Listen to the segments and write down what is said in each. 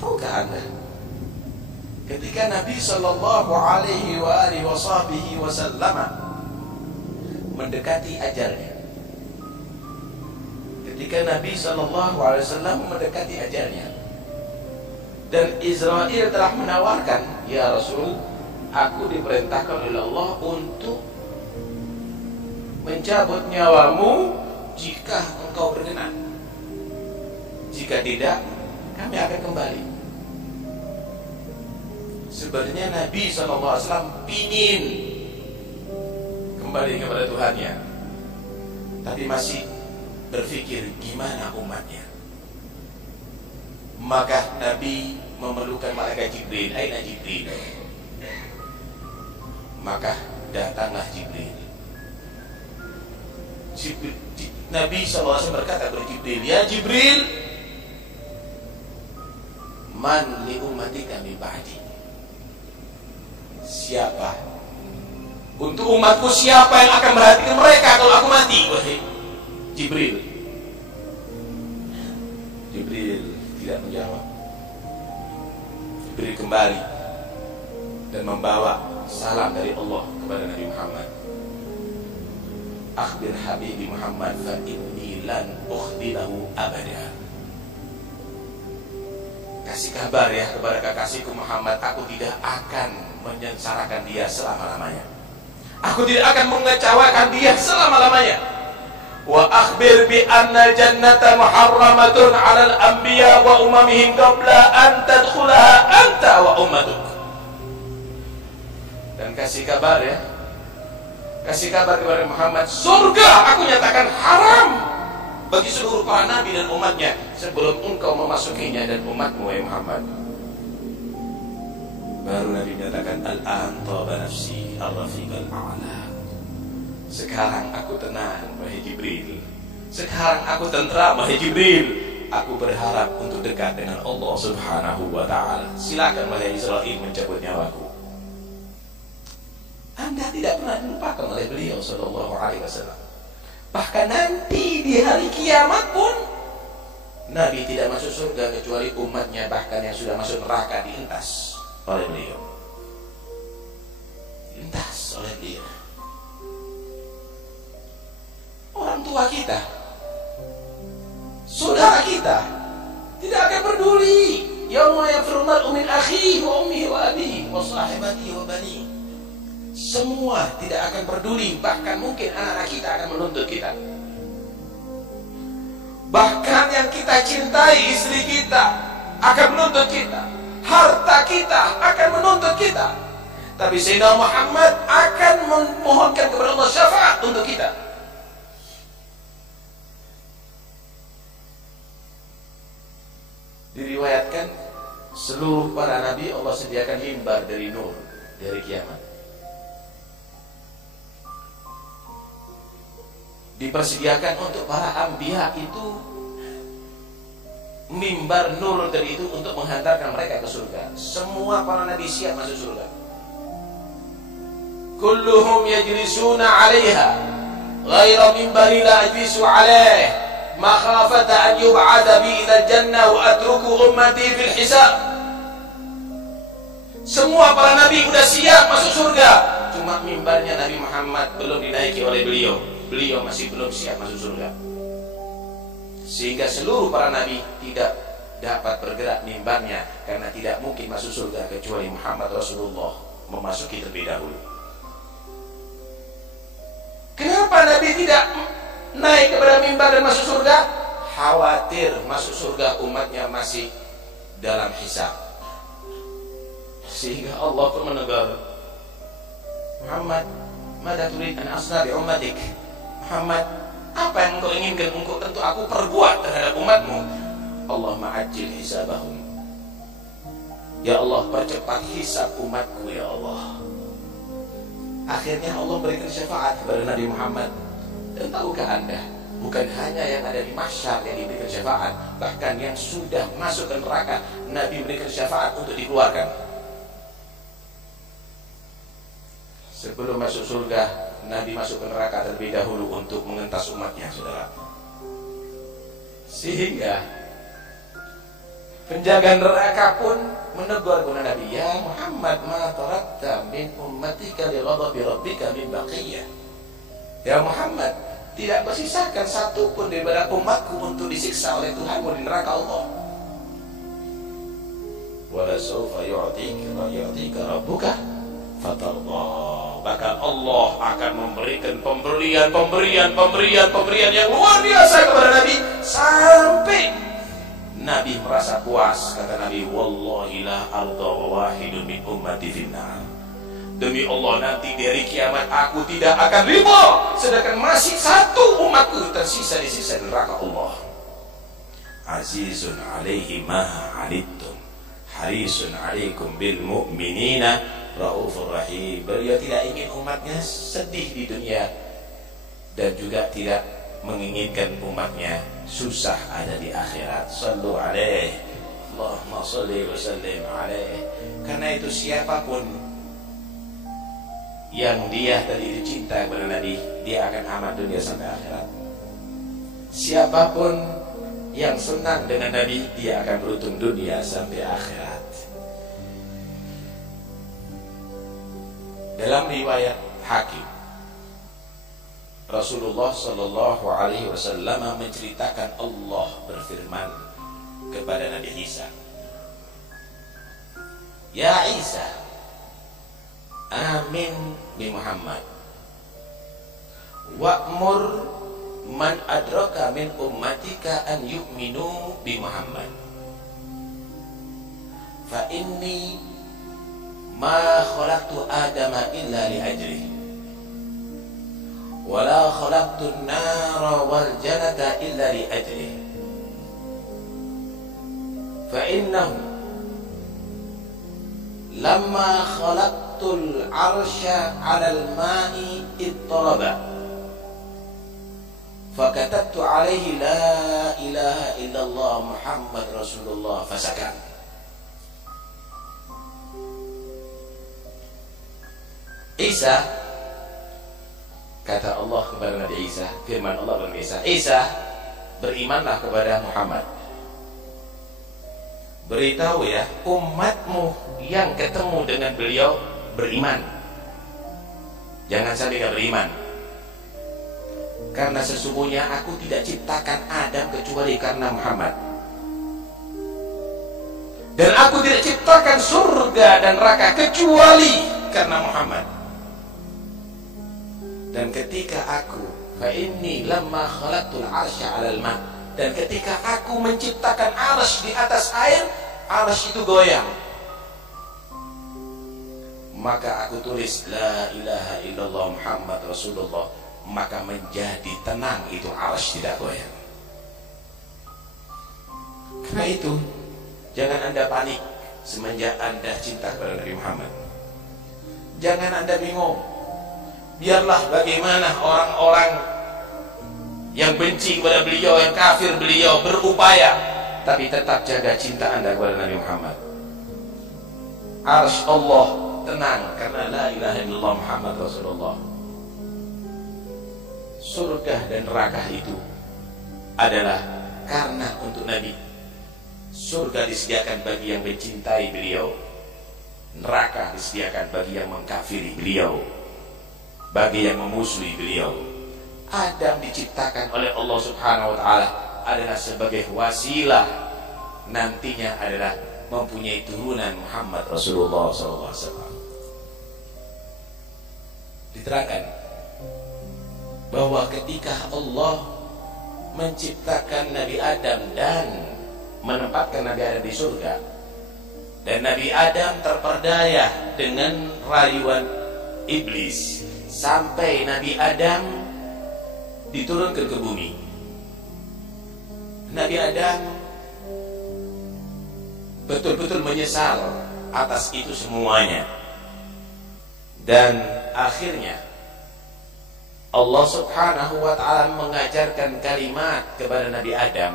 Tahukah Anda, ketika Nabi Shallallahu Alaihi Wasallam mendekati ajalnya, ketika Nabi Shallallahu Alaihi Wasallam mendekati ajalnya, dan Israel telah menawarkan, ya Rasul, aku diperintahkan oleh Allah untuk mencabut nyawamu jika engkau berkenan. Jika tidak, kami akan kembali. Sebenarnya Nabi SAW pingin kembali kepada Tuhannya, tapi masih berpikir gimana umatnya. Maka Nabi memerlukan malaikat Jibril. Aina Jibril? Maka datanglah Jibril. Nabi SAW berkata kepada Jibril, ya Jibril, man li ummatika min ba'di? Siapa untuk umatku, siapa yang akan memperhatikan mereka kalau aku mati? Wahai Jibril. Jibril tidak menjawab. Jibril kembali dan membawa salam dari Allah kepada Nabi Muhammad. Akhbir Habibi Muhammad fa inni lan ukhdilahu abada. Kasih kabar ya kepada kekasihku Muhammad, aku tidak akan menyengsarakan dia selama-lamanya. Aku tidak akan mengecewakan dia selama-lamanya. Wa akhbir bi anna jannata muharramatun 'alal anbiya wa umamihim qabla an tadkhulaha anta wa ummatuk. Dan kasih kabar ya, kasih kabar kepada Muhammad, surga aku nyatakan haram bagi seluruh para nabi dan umatnya sebelum engkau memasukinya dan umatmu, ya Muhammad. Baru Nabi menyatakan, al-an taba nafsi ar-rafiqal a'la. Sekarang aku tenang, wahai Jibril. Sekarang aku tentram, wahai Jibril. Aku berharap untuk dekat dengan Allah Subhanahu wa ta'ala. Silakan wahai Israel mencabut nyawaku. Anda tidak pernah dilupakan oleh beliau Sallallahu Alaihi Wasallam. Bahkan nanti di hari kiamat pun Nabi tidak masuk surga kecuali umatnya, bahkan yang sudah masuk neraka diintas oleh beliau. Diintas oleh beliau. Orang tua kita, saudara kita tidak akan peduli. Yauma yafirru mar'u min akhihi wa ummihi wa abihi wa sahibatihi wa banihi. Semua tidak akan peduli, bahkan mungkin anak-anak kita akan menuntut kita. Bahkan yang kita cintai, istri kita, akan menuntut kita. Harta kita akan menuntut kita. Tapi Sayyidina Muhammad akan memohonkan kepada Allah syafaat untuk kita. Diriwayatkan seluruh para nabi Allah sediakan mimbar dari nur, dari kiamat. Dipersediakan untuk para anbiya itu mimbar nur dari itu untuk menghantarkan mereka ke surga. Semua para nabi siap masuk surga. Kulluhum yajlisuna 'alaiha ghaira mimbari la ajlisu 'alaih makhafata an yub'atha bi ila jannah wa atruku ummati fil hisab. Semua para nabi sudah siap masuk surga, cuma mimbarnya Nabi Muhammad belum dinaiki oleh beliau. Beliau masih belum siap masuk surga, sehingga seluruh para nabi tidak dapat bergerak mimbarnya, karena tidak mungkin masuk surga kecuali Muhammad Rasulullah memasuki terlebih dahulu. Kenapa Nabi tidak naik kepada mimbar dan masuk surga? Khawatir masuk surga umatnya masih dalam hisab. Sehingga Allah pun menegur Muhammad, mada turid an asna bi ummatik. Muhammad, apa yang engkau inginkan? Engkau tentu aku perbuat terhadap umatmu. Allah ma'ajil hisabahum. Ya Allah, percepat hisab umatku ya Allah. Akhirnya Allah berikan syafaat kepada Nabi Muhammad. Dan tahukah Anda, bukan hanya yang ada di mahsyar yang diberikan syafaat, bahkan yang sudah masuk ke neraka Nabi berikan syafaat untuk dikeluarkan. Sebelum masuk surga, Nabi masuk ke neraka terlebih dahulu untuk mengentas umatnya, saudara. Sehingga Penjaga neraka pun menegur kepada Nabi, ya Muhammad, ma tarakta min ummatika li ghadabi rabbika min baqiyah. Ya Muhammad, tidak bersisakan satu pun daripada umatku untuk disiksa oleh Tuhanmu di neraka Allah. Wala sawfa yu'tika rabbuka fatarda. Bahkan Allah akan memberikan pemberian yang luar biasa kepada Nabi, sampai Nabi merasa puas. Kata Nabi, wallahi la arda wahidun min ummati finnar. Demi Allah, nanti dari kiamat aku tidak akan ridha sedangkan masih satu umatku tersisa di sisa neraka Allah. Azizun alaihi ma anittum harisun alaikum bil mu'minina raufur rahim. Beliau tidak ingin umatnya sedih di dunia dan juga tidak menginginkan umatnya susah ada di akhirat. Sallu alaihi, Allahumma salli wa sallim alaihi. Karena itu siapapun yang dia tadi cinta kepada Nabi, dia akan aman dunia sampai akhirat. Siapapun yang senang dengan Nabi, dia akan beruntung dunia sampai akhirat. Dalam riwayat Hakim, Rasulullah Sallallahu Alaihi Wasallam menceritakan Allah berfirman kepada Nabi Isa, ya Isa, amin bi Muhammad, wa'mur man adraka min ummatika an yu'minu bi Muhammad, fa inni ma khalaqtu adama illa li ajrihi wala khalaqtun nara wal jannata illa li ajlihi fa innahu lamma khalaqtul arsya 'alal ma'i ittaraba fa katabtu 'alaihi la ilaha illallah Muhammad Rasulullah fasakan. Isa, kata Allah kepada Nabi Isa, firman Allah kepada Isa, Isa, berimanlah kepada Muhammad. Beritahu ya, umatmu yang ketemu dengan beliau beriman. Jangan sampai gak beriman. Karena sesungguhnya aku tidak ciptakan Adam kecuali karena Muhammad. Dan aku tidak ciptakan surga dan neraka kecuali karena Muhammad. Dan ketika aku fa inni lamma khalaqtul arsya 'alal ma, dan ketika aku menciptakan arsy di atas air, arsy itu goyang, maka aku tulis la ilaha illallah Muhammad Rasulullah, maka menjadi tenang itu arsy tidak goyang. Karena itu jangan Anda panik semenjak Anda cinta kepada Nabi Muhammad. Jangan Anda bingung. Biarlah bagaimana orang-orang yang benci kepada beliau, yang kafir beliau berupaya, tapi tetap jaga cinta Anda kepada Nabi Muhammad. Arsy Allah tenang karena la ilaha illallah Muhammad Rasulullah. Surga dan neraka itu adalah karena untuk Nabi. Surga disediakan bagi yang mencintai beliau, neraka disediakan bagi yang mengkafiri beliau, bagi yang memusuhi beliau. Adam diciptakan oleh Allah Subhanahu wa taala adalah sebagai wasilah, nantinya adalah mempunyai turunan Muhammad Rasulullah SAW. Diterangkan bahwa ketika Allah menciptakan Nabi Adam dan menempatkan Nabi Adam di surga, dan Nabi Adam terperdaya dengan rayuan iblis sampai Nabi Adam diturunkan ke bumi. Nabi Adam betul-betul menyesal atas itu semuanya, dan akhirnya Allah Subhanahu wa ta'ala mengajarkan kalimat kepada Nabi Adam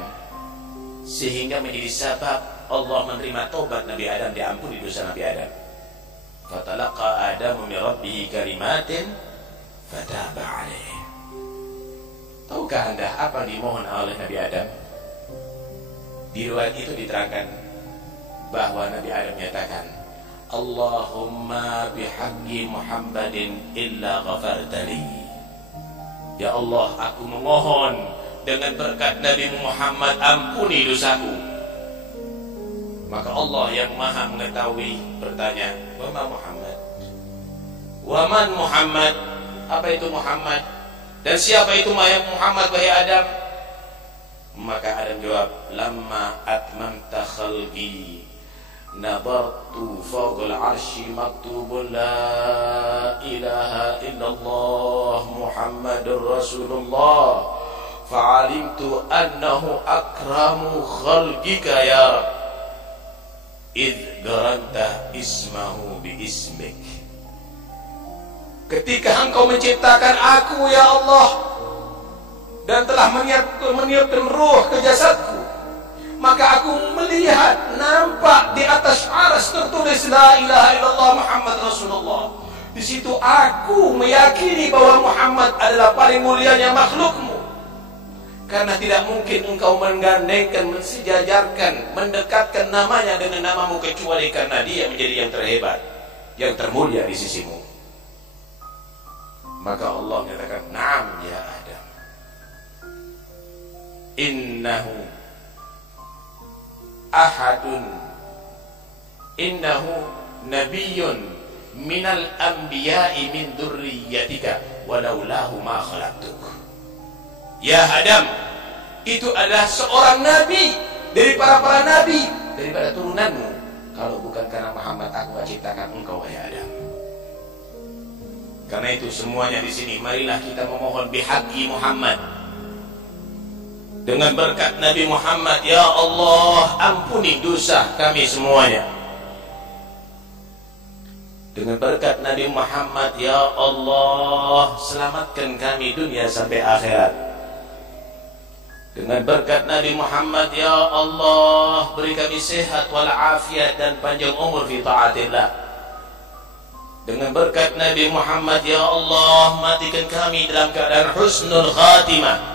sehingga menjadi sebab Allah menerima taubat Nabi Adam, diampuni dosa Nabi Adam. Fatalaqa Adamu min Rabbih kalimatin fataba alaih. Tahukah Anda apa yang dimohon oleh Nabi Adam? Di riwayat itu diterangkan bahwa Nabi Adam menyatakan, Allahumma bihaqqi Muhammadin illa ghafartali. Ya Allah, aku memohon dengan berkat Nabi Muhammad, ampuni dosaku. Maka Allah yang maha mengetahui bertanya, wa ma Muhammad? Wa man Muhammad? Apa itu Muhammad? Dan siapa itu Muhammad, wahai Adam? Maka Adam jawab, lamma atmamta khalqi nabartu fawqal arsy maktubun la ilaha illallah Muhammadur Rasulullah fa'alimtu annahu akramu khalqika ya Rabb idh garanta ismahu bi ismik. Ketika engkau menciptakan aku ya Allah dan telah meniupkan ruh ke jasadku, maka aku melihat, nampak di atas arsy tertulis la ilaha illallah Muhammad Rasulullah. Di situ aku meyakini bahwa Muhammad adalah paling mulianya makhlukmu. Karena tidak mungkin engkau menggandengkan, mensejajarkan, mendekatkan namanya dengan namamu kecuali karena dia menjadi yang terhebat, yang termulia di sisimu. Maka Allah menyatakan, "Na'am ya Adam. Innahu ahadun, innahu nabiyyun minal anbiya'i min dzurriyyatika walaulahu ma khalaqtuk." Ya Adam, itu adalah seorang nabi dari para nabi, daripada turunanmu. Kalau bukan karena Muhammad, aku akan ciptakan engkau, ya Adam. Karena itu semuanya di sini, marilah kita memohon bihaqqi Muhammad. Dengan berkat Nabi Muhammad, ya Allah, ampuni dosa kami semuanya. Dengan berkat Nabi Muhammad, ya Allah, selamatkan kami dunia sampai akhirat. Dengan berkat Nabi Muhammad, ya Allah, beri kami sehat walafiat dan panjang umur fi taatillah. Dengan berkat Nabi Muhammad, ya Allah, matikan kami dalam keadaan husnul khatimah.